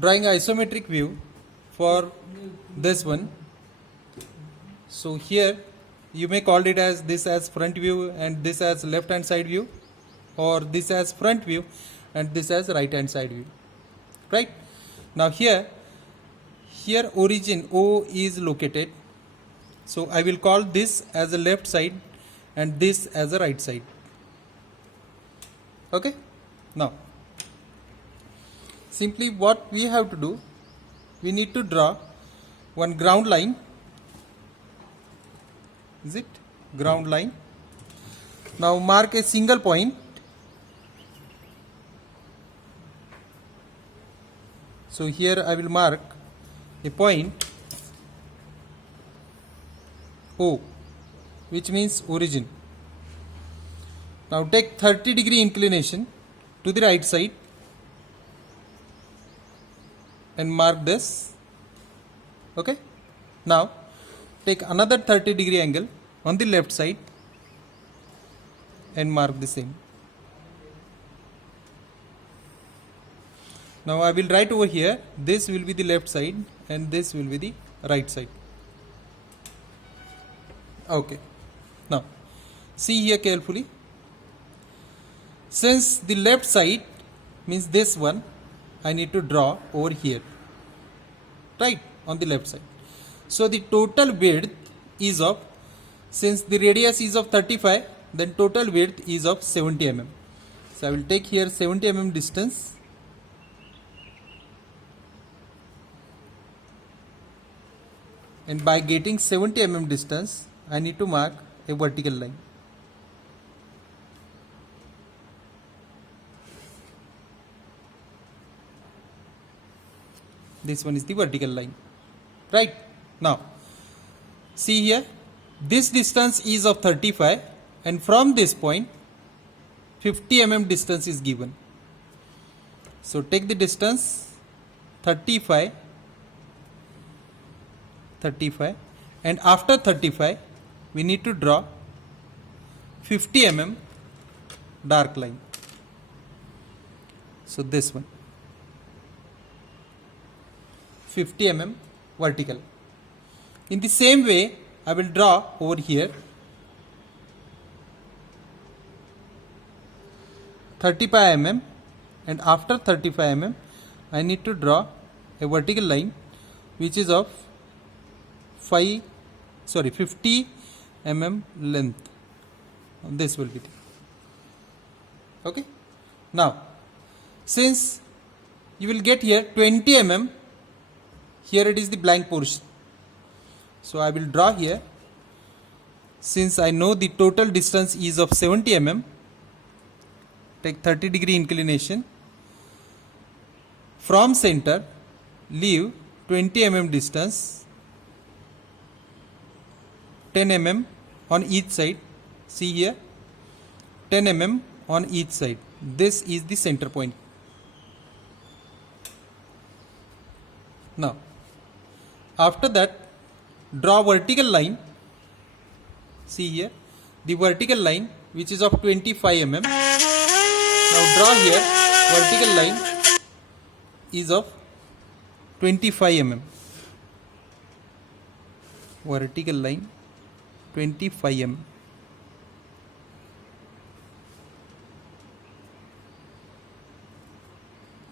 drawing isometric view for this one. So here you may call it as this as front view and this as left hand side view, or this as front view and this as right hand side view, right? Now here origin O is located, so I will call this as a left side and this as a right side. Okay, now simply what we have to do, we need to draw one ground line. Is it ground line? Now mark a single point. So here I will mark a point O, which means origin. Now take 30-degree inclination to the right side and mark this. Okay, now take another 30-degree angle on the left side and mark the same. Now I will write over here, this will be the left side and this will be the right side. Okay, now see here carefully. Since the left side means this one, I need to draw over here, right, on the left side. So the total width is of, since the radius is of 35, then total width is of 70 mm. So I will take here 70 mm distance. And by getting 70 mm distance, I need to mark a vertical line. This one is the vertical line, right? Now see here, this distance is of 35 and from this point 50 mm distance is given. So take the distance 35 and after 35 we need to draw 50 mm dark line. So this one 50 mm vertical. In the same way I will draw over here 35 mm and after 35 mm I need to draw a vertical line which is of 50 mm length. This will be the, okay. Now since you will get here 20 mm, here it is the blank portion. So I will draw here, since I know the total distance is of 70 mm, take 30-degree inclination. From center, leave 20 mm distance, 10 mm on each side. See here, 10 mm on each side. This is the center point. Now after that, draw vertical line. See here, the vertical line which is of 25 mm. Now draw here, vertical line is of 25 mm. Vertical line 25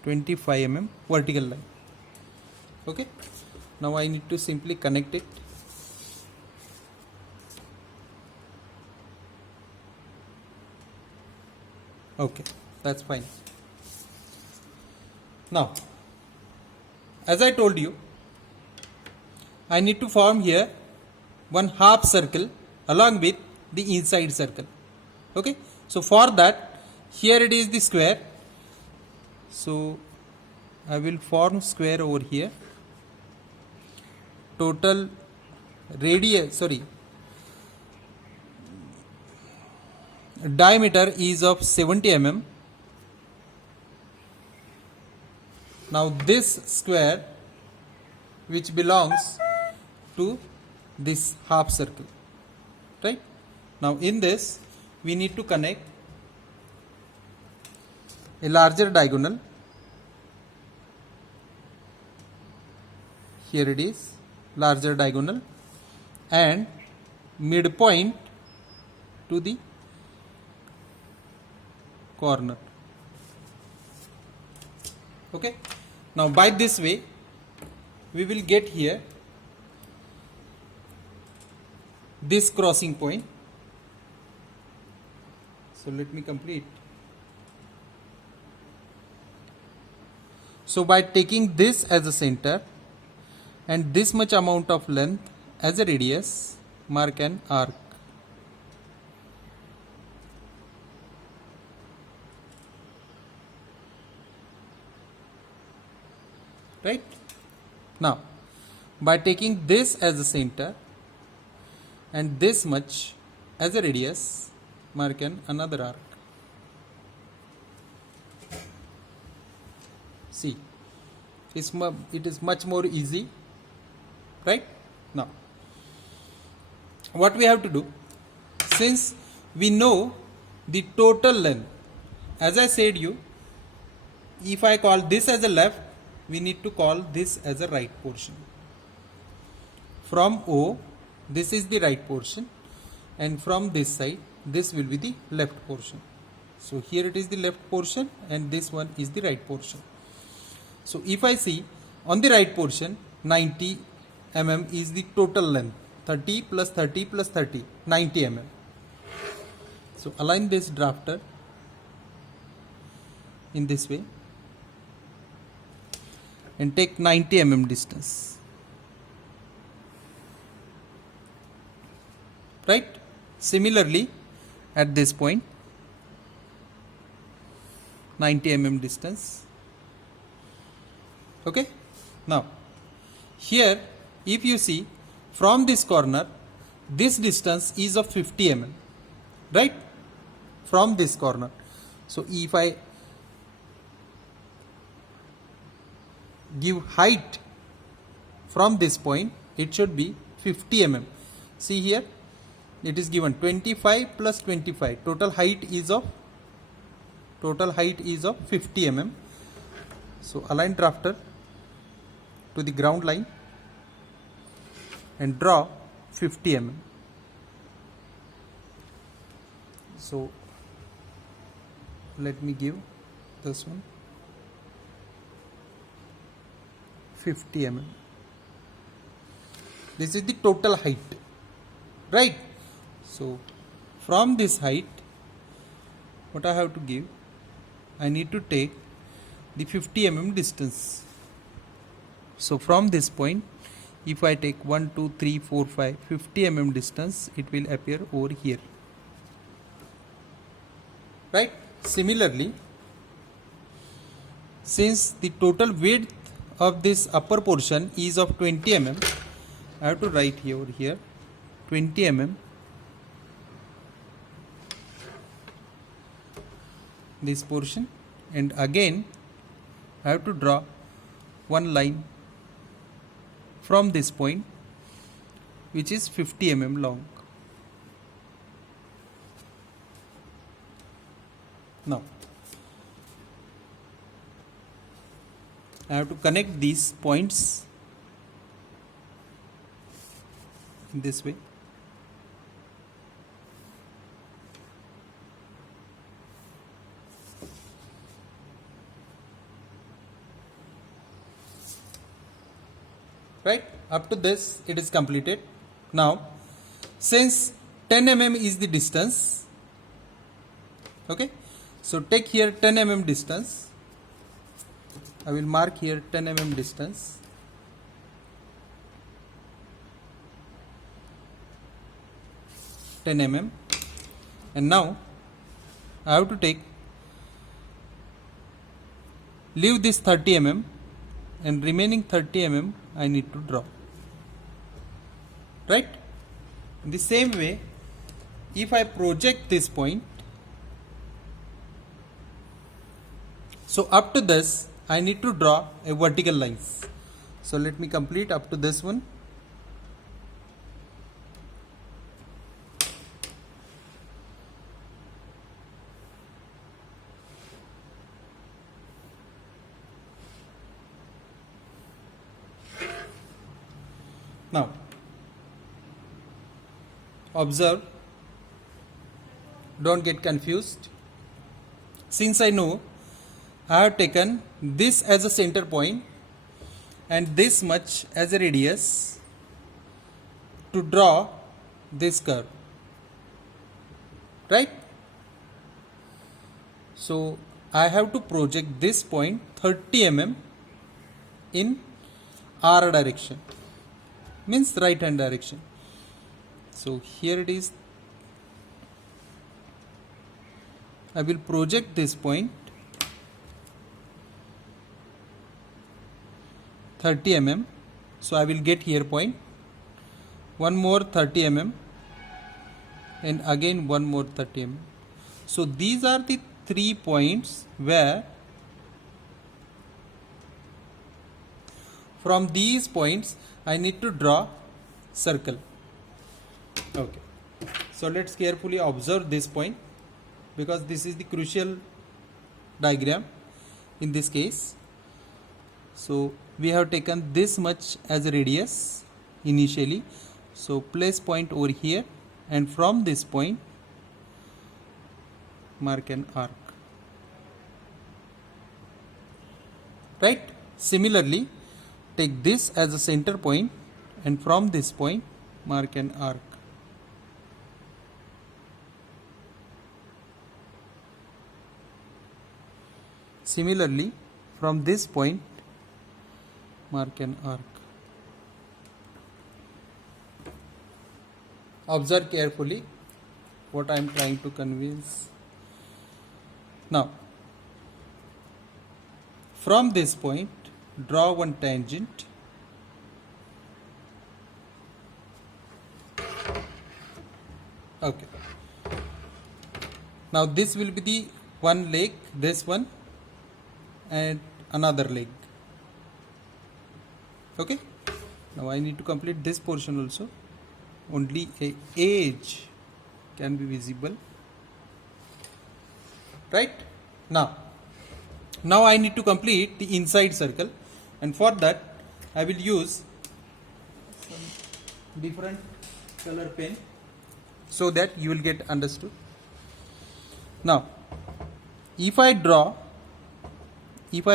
mm. Vertical line. Okay. Now I need to simply connect it. Okay, that's fine. Now, as I told you, I need to form here one half circle along with the inside circle. Okay, so for that, here it is the square. So I will form square over here. Total radius, diameter is of 70 mm. Now this square which belongs to this half circle, right? Now in this we need to connect a larger diagonal here it is, larger diagonal, and midpoint to the corner. Okay, now by this way we will get here this crossing point. So let me complete. So by taking this as a center and this much amount of length as a radius, mark an arc. Right? Now, by taking this as a center and this much as a radius, mark another arc. See, it is much more easy, right? Now, what we have to do, since we know the total length, as I said you, if I call this as a left, we need to call this as a right portion. From O, this is the right portion, and from this side, this will be the left portion. So here it is the left portion and this one is the right portion. So if I see on the right portion, 90 mm is the total length, 30 plus 30 plus 30, 90 mm. So align this drafter in this way and take 90 mm distance. Right? Similarly, at this point, 90 mm distance. Okay? Now, here, if you see, from this corner, this distance is of 50 mm. Right? From this corner. So, if I give height from this point, it should be 50 mm. See here, it is given 25 plus 25. Total height is of 50 mm. So align drafter to the ground line and draw 50 mm. So let me give this one 50 mm. This is the total height, right? So from this height, what I have to give, I need to take the 50 mm distance. So from this point, if I take 1, 2, 3, 4, 5, 50 mm distance, it will appear over here. Right? Similarly, since the total width of this upper portion is of 20 mm, I have to write here over here 20 mm. This portion, and again I have to draw one line from this point which is 50 mm long. Now I have to connect these points in this way. Right? Up to this it is completed. Now, since 10 mm is the distance, okay, so take here 10 mm distance. I will mark here 10 mm distance. Mm, and now I have to leave this 30 mm and remaining 30 mm I need to draw. Right? In the same way, if I project this point, so up to this I need to draw a vertical lines. So let me complete up to this one. Now observe, don't get confused. Since I know I have taken this as a center point and this much as a radius to draw this curve, right? So I have to project this point 30 mm in R direction, means right hand direction. So here it is. I will project this point 30 mm. So I will get here point, one more 30 mm, and again one more 30 mm. So these are the 3 points where from these points I need to draw circle. Okay, so let's carefully observe this point, because this is the crucial diagram in this case. So we have taken this much as a radius initially, so place point over here, and from this point mark an arc, right? Similarly, take this as a center point, and from this point mark an arc. Similarly, from this point mark an arc. Observe carefully what I am trying to convince. Now, from this point draw one tangent. Okay. Now this will be the one leg, this one, and another leg. Okay. Now I need to complete this portion also. Only a edge can be visible, right? Now I need to complete the inside circle, and for that I will use some different color pen so that you will get understood. Now if I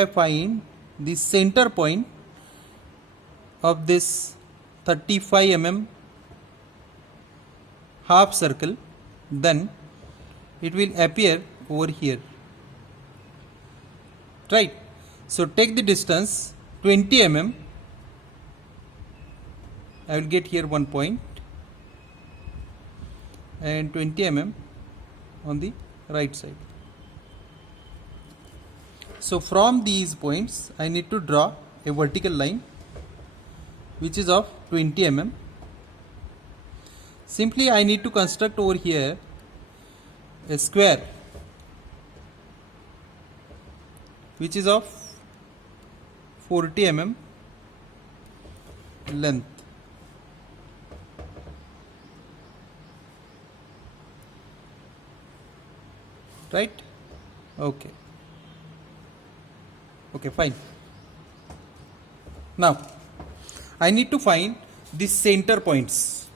find the center point of this 35 mm half circle, then it will appear over here, right? So take the distance 20 mm. I will get here one point, and 20 mm on the right side. So from these points I need to draw a vertical line which is of 20 mm. Simply I need to construct over here a square which is of 40 mm length. Right? Okay. Okay, fine. Now I need to find the center points.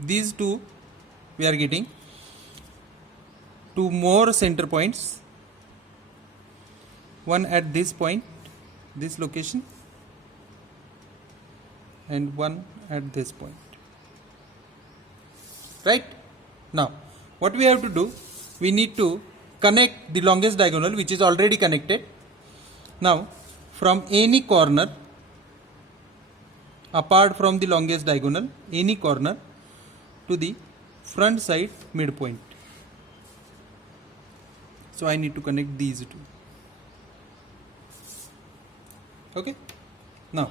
These two we are getting two more center points, one at this point, this location, and one at this point, right? Now what we have to do, we need to connect the longest diagonal which is already connected. Now from any corner apart from the longest diagonal, any corner to the front side midpoint. So I need to connect these two. Okay. Now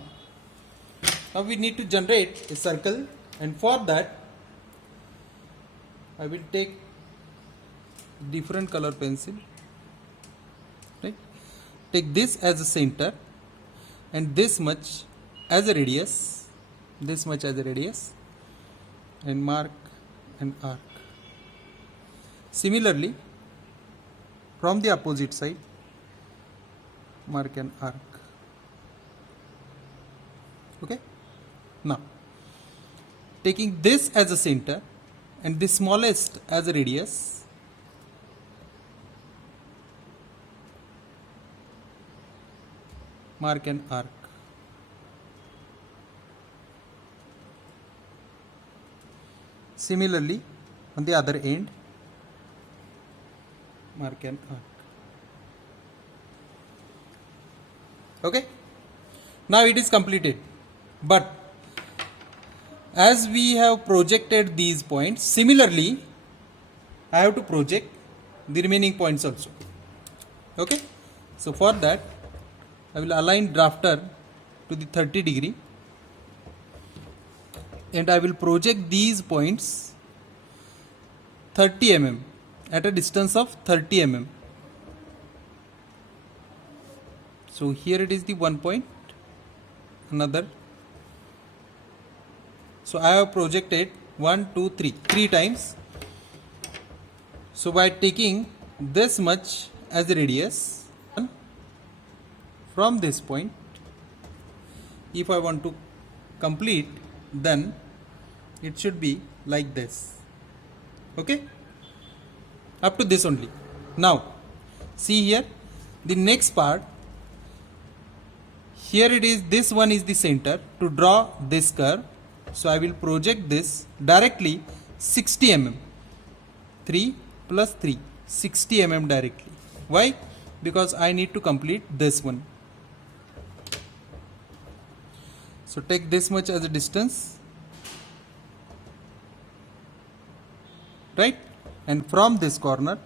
we need to generate a circle, and for that I will take different color pencil, right? Take this as a center and this much as a radius, this much as a radius, and mark an arc. Similarly, from the opposite side mark an arc. Okay. Now, taking this as a center and the smallest as a radius, mark an arc. Similarly, on the other end, mark an arc. Okay, now it is completed, but as we have projected these points, similarly I have to project the remaining points also. Okay, so for that I will align drafter to the 30° and I will project these points 30 mm at a distance of 30 mm. So here it is the one point, another. So I have projected 1, 2, 3, 3 times. So by taking this much as a radius from this point, if I want to complete, then it should be like this. Okay, up to this only. Now see here the next part. Here it is, this one is the center. To draw this curve, so I will project this directly 60 mm. 3 plus 3, 60 mm directly. Why? Because I need to complete this one. So take this much as a distance, right? And from this corner,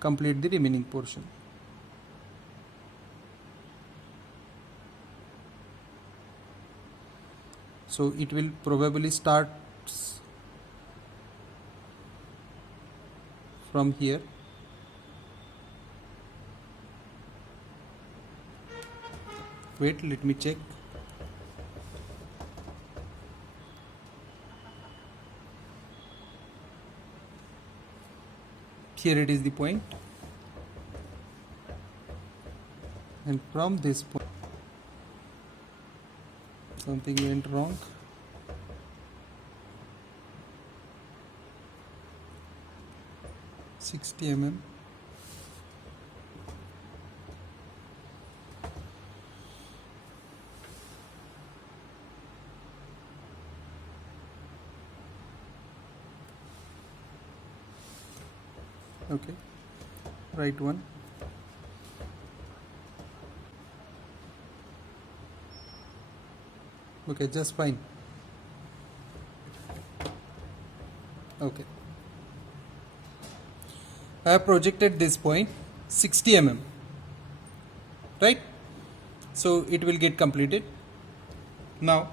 complete the remaining portion. So it will probably start from here. Wait, let me check. Here it is the point, and from this point something went wrong. $60 mm. Okay, right one. Okay, just fine. Okay, I have projected this point 60 mm, right? So it will get completed. Now